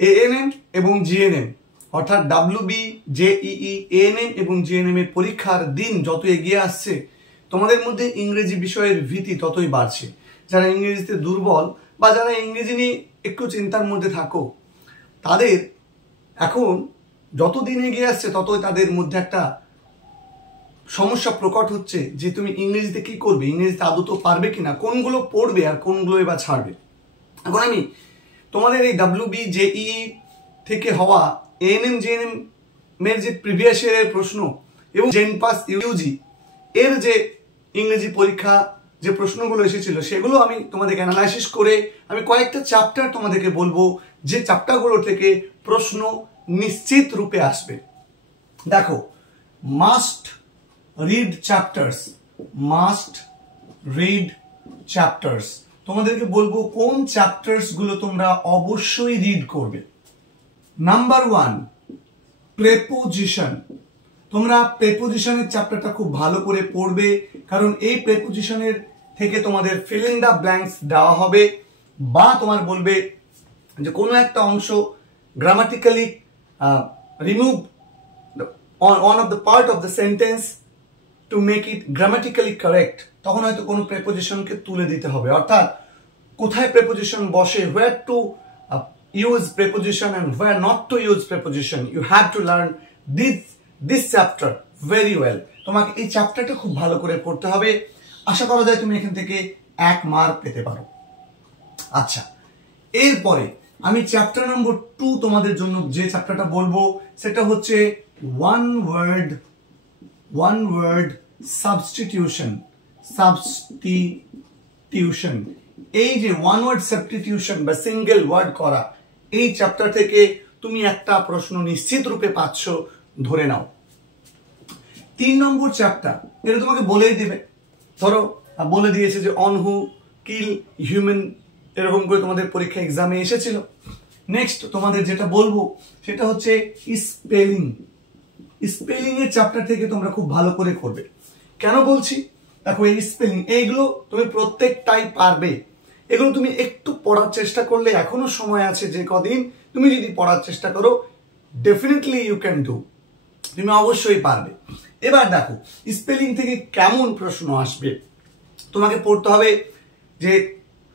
ANM এবং GNM অর্থাৎ WB, JEE, ANM এবং জিএনএম এর পরীক্ষার দিন যত এগিয়ে আসছে তোমাদের মধ্যে ইংরেজি বিষয়ের ভীতি ততই বাড়ছে। যারা ইংরেজিতে দুর্বল বা যারা ইংরেজি নিয়ে একটু চিন্তার মধ্যে থাকো, তাদের এখন যত দিন এগিয়ে আসছে ততই তাদের মধ্যে একটা সমস্যা প্রকট হচ্ছে যে তুমি ইংরেজিতে কি করবে, ইংরেজিতে আদৌ পারবে কিনা, কোনগুলো পড়বে আর কোনগুলো এবার ছাড়বে। এখন আমি তোমাদের এই ডাব্লিউবি, জেইই থেকে হওয়া এএনএম, জিএনএম এর যে প্রিভিয়াস ইয়ারের প্রশ্ন এবং জেনপাস ইউজি এর যে ইংরেজি পরীক্ষা যে প্রশ্নগুলো এসেছিল সেগুলো আমি তোমাদেরকে অ্যানালাইসিস করে আমি কয়েকটা চ্যাপ্টার তোমাদেরকে বলবো যে চ্যাপ্টারগুলো থেকে প্রশ্ন নিশ্চিত রূপে আসবে। দেখো, মাস্ট রিড চ্যাপ্টার্স, তোমাদেরকে বলবো কোন চ্যাপ্টার্স গুলো তোমরা অবশ্যই রিড করবে। Number 1, preposition. তোমরা প্রেপোজিশনের চ্যাপ্টারটা খুব ভালো করে পড়বে, কারণ এই প্রেপোজিশনের থেকে তোমাদের ফিল ইন দ্য ব্ল্যাঙ্কস দেওয়া হবে, বা তোমার বলবে যে কোনো একটা অংশ grammatically remove one of the part of the sentence to make it grammatically correct, তখন হয়তো কোনো প্রেপোজিশনকে তুলে দিতে হবে। অর্থাৎ কোথায় প্রেপোজিশন বসে, where to use preposition and where not to use preposition, you have to learn this chapter very well. তোমাকে এই চ্যাপ্টারটা খুব ভালো করে পড়তে হবে। আশা করা যায় তুমি এখান থেকে 1 মার্ক পেতে পারো। আচ্ছা, এরপরে আমি চ্যাপ্টার নম্বর 2 তোমাদের জন্য যে চ্যাপ্টারটা বলবো সেটা হচ্ছে one word substitution। এই যে one word substitution বা সিঙ্গেল ওয়ার্ড করা, এই চ্যাপ্টার থেকে তুমি একটা প্রশ্ন নিশ্চিত রূপে পাচ্ছ, ধরে নাও। 3 নম্বর চ্যাপ্টার, এটা তোমাকে বলেই দিবে, ধরো বলে দিয়েছে যে অন হু কিল হিউম্যান, এরকম করে তোমাদের পরীক্ষা এক্সামে এসেছিল। নেক্সট তোমাদের যেটা বলবো সেটা হচ্ছে স্পেলিং এর চ্যাপ্টার থেকে তোমরা খুব ভালো করে করবে। কেন বলছি, দেখো এই স্পেলিং এইগুলো তুমি প্রত্যেকটাই পারবে, এগুলো তুমি একটু পড়ার চেষ্টা করলে এখনো সময় আছে, যে কদিন তুমি যদি পড়ার চেষ্টা করো ডেফিনেটলি ইউ ক্যান ডু, তুমি অবশ্যই পারবে। এবার দেখো স্পেলিং থেকে কেমন প্রশ্ন আসবে, তোমাকে পড়তে হবে যে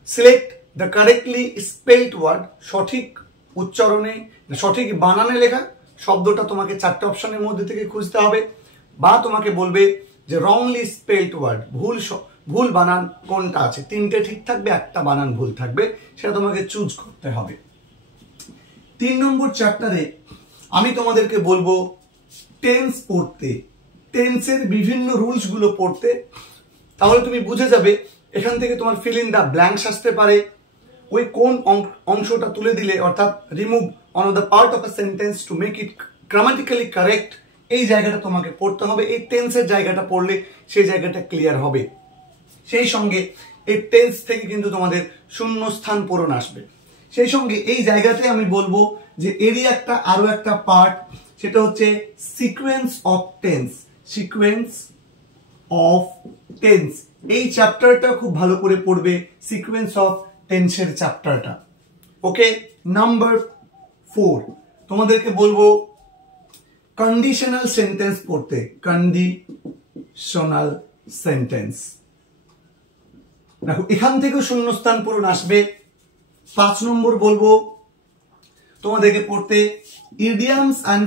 select the correctly spelled word, সঠিক উচ্চারণে সঠিক বানানে লেখা শব্দটা তোমাকে 4টে অপশনের মধ্যে থেকে খুঁজতে হবে, বা তোমাকে বলবে যে রংলি স্পেলড ওয়ার্ড, ভুল বানান কোনটা আছে, 3টে ঠিক থাকবে, একটা বানান ভুল থাকবে, সেটা তোমাকে চুজ করতে হবে। 3 নম্বর চ্যাপ্টারে আমি তোমাদেরকে বলবো টেন্স পড়তে, টেন্সের বিভিন্ন রুলস গুলো পড়তে, তাহলে তুমি বুঝে যাবে এখান থেকে তোমার ফিল ইন দ্য ব্ল্যাঙ্কস আসতে পারে, ওই কোন অংশটা তুলে দিলে, অর্থাৎ remove one of the part of a sentence to make it grammatically correct, এই জায়গাটা তোমাকে পড়তে হবে। এই টেন্সের জায়গাটা পড়লে সেই জায়গাটা ক্লিয়ার হবে। সেই সঙ্গে এই টেন্স থেকে কিন্তু তোমাদের শূন্যস্থান পূরণ আসবে। সেই সঙ্গে এই জায়গাতে আমি বলবো যে এরই আরো একটা পার্ট, সেটা হচ্ছে সিকোয়েন্স অফ টেন্স। এই চ্যাপ্টারটা খুব ভালো করে পড়বে, সিকোয়েন্স অফ টেন্সের চ্যাপ্টারটা। ওকে, নাম্বার 4 তোমাদেরকে বলবো কন্ডিশনাল সেন্টেন্স পড়তে, কন্ডিশনাল সেন্টেন্স। দেখো এখান থেকে শূন্যস্থান পূরণ আসবে। 5 নম্বর বলবো তোমাদেরকে পড়তে ইডিয়ামস অ্যান্ড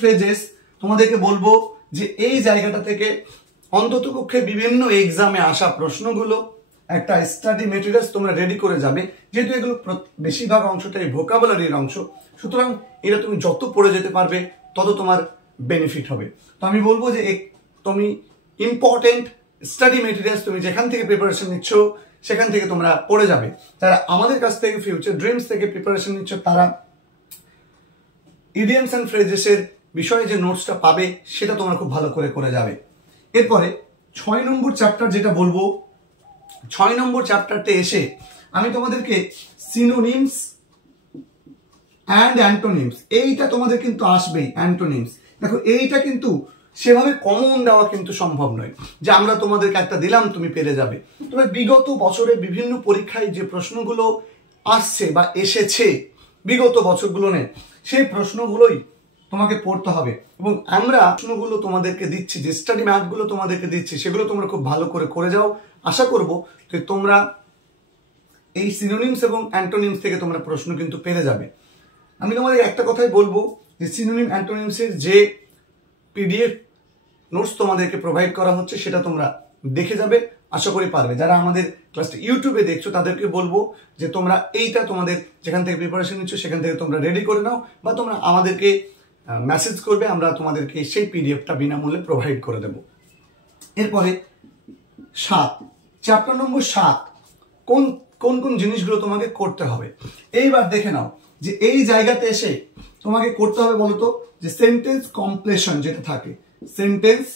ফ্রেজেস। তোমাদেরকে বলবো যে এই জায়গাটা থেকে অন্ততপক্ষে বিভিন্ন এক্সামে আসা প্রশ্নগুলো একটা স্টাডি মেটেরিয়ালস তোমরা রেডি করে যাবে, যেহেতু এগুলো বেশিরভাগ অংশটাই ভোকাবুলারির অংশ, সুতরাং এটা তুমি যত পড়ে যেতে পারবে তত তোমার বেনিফিট হবে। তো আমি বলবো যে তুমি ইম্পর্টেন্ট স্টাডি মেটেরিয়ালস তুমি যেখান থেকে প্রিপারেশন নিচ্ছ সেখান থেকে তোমরা পড়ে যাবে। যারা আমাদের কাছ থেকে ফিউচার ড্রিমস থেকে প্রিপারেশন নিচ্ছ তারা ইডিয়ামস অ্যান্ড ফ্রেজেসের বিষয়ে যে নোটসটা পাবে সেটা তোমরা খুব ভালো করে যাবে। এরপরে 6 নম্বর চ্যাপ্টার যেটা বলবো, 6 নম্বর চ্যাপ্টারতে এসে আমি তোমাদেরকে সিনোনিমস অ্যান্ড অ্যান্টোনিমস, এইটা তোমাদের কিন্তু আসবেই। অ্যান্টোনিমস দেখো এইটা কিন্তু সেভাবে কমন দেওয়া কিন্তু সম্ভব নয় যে আমরা তোমাদেরকে একটা দিলাম তুমি পেরে যাবে। তবে বিগত বছরে বিভিন্ন পরীক্ষায় যে প্রশ্নগুলো আসছে বা এসেছে বিগত বছরগুলো নেই, সেই প্রশ্নগুলোই তোমাকে পড়তে হবে। এবং আমরা প্রশ্নগুলো তোমাদেরকে দিচ্ছি, যে স্টাডি ম্যাথগুলো তোমাদেরকে দিচ্ছি, সেগুলো তোমরা খুব ভালো করে যাও। আশা করব যে তোমরা এই সিনোনিমস এবং অ্যান্টোনিমস থেকে তোমরা প্রশ্ন কিন্তু পেরে যাবে। আমি তোমাদের একটা কথাই বলবো যে সিনোনিম অ্যান্টোনিমসের যে পিডিএফ নোটস তোমাদেরকে প্রোভাইড করা হচ্ছে সেটা তোমরা দেখে যাবে, আশা করি পারবে। যারা আমাদের ক্লাসটা ইউটিউবে দেখছো তাদেরকে বলবো যে তোমরা এইটা তোমাদের যেখান থেকে প্রিপারেশন নিচ্ছ সেখান থেকে তোমরা রেডি করে নাও, বা তোমরা আমাদেরকে মেসেজ করবে, আমরা তোমাদেরকে সেই পিডিএফটা বিনামূল্যে প্রোভাইড করে দেব। এরপরে 7, চ্যাপ্টার নম্বর 7, কোন কোন কোন জিনিসগুলো তোমাকে করতে হবে। এইবার দেখে নাও যে এই জায়গাতে এসে তোমাকে করতে হবে বলতো যে সেন্টেন্স কমপ্লিশন যেটা থাকে, সেন্টেন্স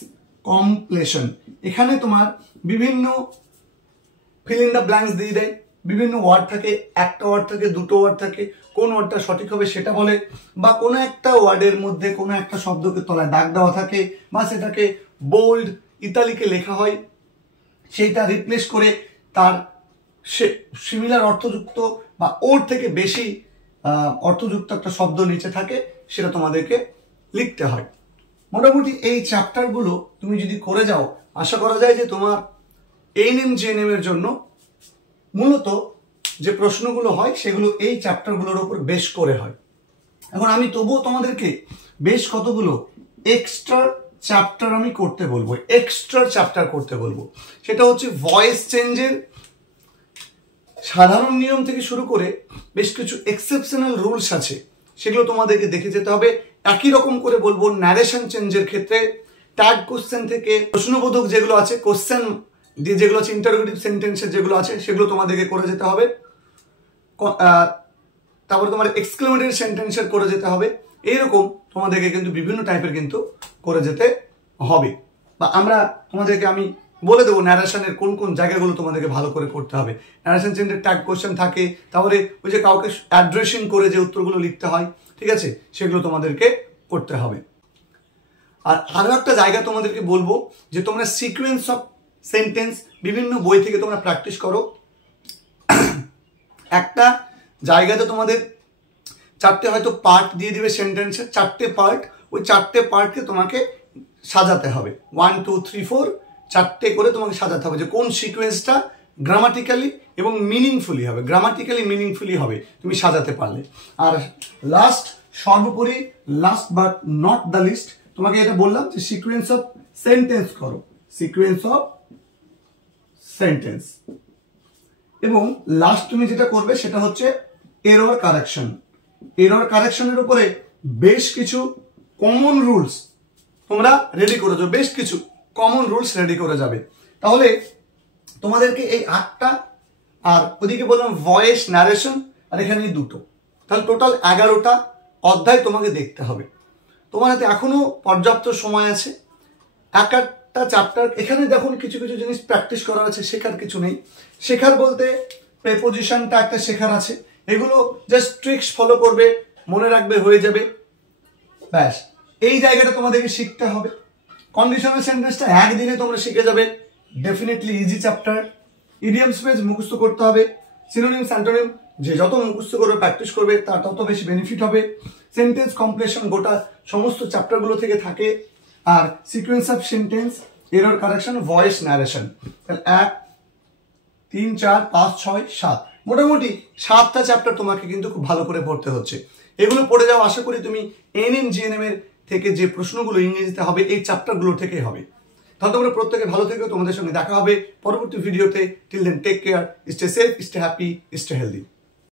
কমপ্লিশন। এখানে তোমার বিভিন্ন ফিল ইন দ্য ব্ল্যাঙ্কস দিয়ে দেয়, বিভিন্ন ওয়ার্ড থাকে, একটা ওয়ার্ড থাকে, দুটো ওয়ার্ড থাকে, কোন ওয়ার্ডটা সঠিক হবে সেটা বলে, বা কোনো একটা ওয়ার্ডের মধ্যে কোনো একটা শব্দকে তলায় দাগ দেওয়া থাকে, বা সেটাকে বোল্ড ইতালিকে লেখা হয়, সেইটা রিপ্লেস করে তার সিমিলার অর্থযুক্ত বা ওর থেকে বেশি অর্থযুক্ত একটা শব্দ নিচে থাকে, সেটা তোমাদেরকে লিখতে হয়। মোটামুটি এই চ্যাপ্টারগুলো তুমি যদি করে যাও, আশা করা যায় যে তোমার এএনএম জিএনএম এর জন্য মূলত যে প্রশ্নগুলো হয় সেগুলো এই চ্যাপ্টারগুলোর উপর বেশ করে হয়। এখন আমি তবুও তোমাদেরকে বেশ কতগুলো এক্সট্রা চ্যাপ্টার আমি করতে বলবো, এক্সট্রা চ্যাপ্টার করতে বলবো। সেটা হচ্ছে ভয়েস চেঞ্জের সাধারণ নিয়ম থেকে শুরু করে বেশ কিছু এক্সেপশনাল রুলস আছে, সেগুলো তোমাদেরকে দেখে যেতে হবে। একই রকম করে বলবো ন্যারেশন চেঞ্জের ক্ষেত্রে ট্যাগ কোশ্চেন থেকে প্রশ্নবোধক যেগুলো আছে, কোশ্চেন দিয়ে যেগুলো আছে, ইন্টারোগেটিভ সেন্টেন্সের যেগুলো আছে সেগুলো তোমাদেরকে করে যেতে হবে। তারপরে তোমার এক্সক্লেমেটরি সেন্টেন্সের করে যেতে হবে। এইরকম তোমাদেরকে কিন্তু বিভিন্ন টাইপের কিন্তু করে যেতে হবে, বা আমরা তোমাদেরকে আমি বলে দেবো ন্যারেশনের কোন কোন জায়গাগুলো তোমাদেরকে ভালো করে করতে হবে। ন্যারেশন চেঞ্জের ট্যাগ কোশ্চেন থাকে, তারপরে ওই যে কাউকে অ্যাড্রেসিং করে যে উত্তরগুলো লিখতে হয়, ঠিক আছে, সেগুলো তোমাদেরকে করতে হবে। আর আরো একটা জায়গা তোমাদেরকে বলবো যে তোমরা সিকোয়েন্স অফ সেন্টেন্স বিভিন্ন বই থেকে তোমরা প্র্যাকটিস করো। একটা জায়গাতে তোমাদের 4টে হয়তো পার্ট দিয়ে দিবে সেন্টেন্সের, 4টে পার্ট, ওই 4টে পার্টকে তোমাকে সাজাতে হবে, 1 2 3 4 4টে করে তোমাকে সাজাতে হবে যে কোন সিকোয়েন্সটা গ্রামাটিক্যালি এবং মিনিংফুলি হবে, গ্রামাটিক্যালি মিনিংফুলি হবে তুমি সাজাতে পারলে। আর লাস্ট, সর্বোপরি last but not the least, তোমাকে এটা বললাম যে সিকোয়েন্স অফ সেন্টেন্স করো, সিকোয়েন্স অফ সেন্টেন্স। এবং লাস্ট তুমি যেটা করবে সেটা হচ্ছে এরর কারেকশন। এরর কারেকশনের উপরে বেশ কিছু কমন রুলস তোমরা রেডি করে যাবে, বেশ কিছু কমন রুলস রেডি করে যাবে। তাহলে তোমাদেরকে এই 8টা, আর ওদিকে বললাম ভয়েস ন্যারেশন, আর এখানে 2টো, তাহলে টোটাল 11টা অধ্যায় তোমাকে দেখতে হবে। তোমার হাতে এখনো পর্যাপ্ত সময় আছে। এক একটা চ্যাপ্টার, এখানে দেখুন কিছু কিছু জিনিস প্র্যাকটিস করা আছে, শেখার কিছু নেই। শেখার বলতে প্রেপোজিশনটা একটা শেখার আছে, এগুলো জাস্ট ট্রিক্স ফলো করবে, মনে রাখবে, হয়ে যাবে, ব্যাস। এই জায়গাটা তোমাদেরকে শিখতে হবে। কন্ডিশনাল সেন্টেন্সটা একদিনে তোমরা শিখে যাবে, definitely easy chapter. Idiom space মুখস্থ করতে হবে। সিনোনিম অ্যান্টোনিম যে যত মুখস্থ করবে, প্র্যাকটিস করবে, তার তত বেশি বেনিফিট হবে। সেন্টেন্স কমপ্লিশন গোটা সমস্ত চ্যাপ্টারগুলো থেকে থাকে। আর sequence of sentence, error correction, voice narration, 1 3 4 5 6 7, মোটামুটি 7টা চ্যাপ্টার তোমাকে কিন্তু খুব ভালো করে পড়তে হচ্ছে। এগুলো পড়ে যাও, আশা করি তুমি এএনএম জিএনএম এর থেকে যে প্রশ্নগুলো ইংরেজিতে হবে এই চ্যাপ্টারগুলো থেকেই হবে। তাহলে তোমরা প্রত্যেকে ভালো থেকো, তোমাদের সঙ্গে দেখা হবে পরবর্তী ভিডিওতে। Till then take care, stay safe, stay happy, stay healthy.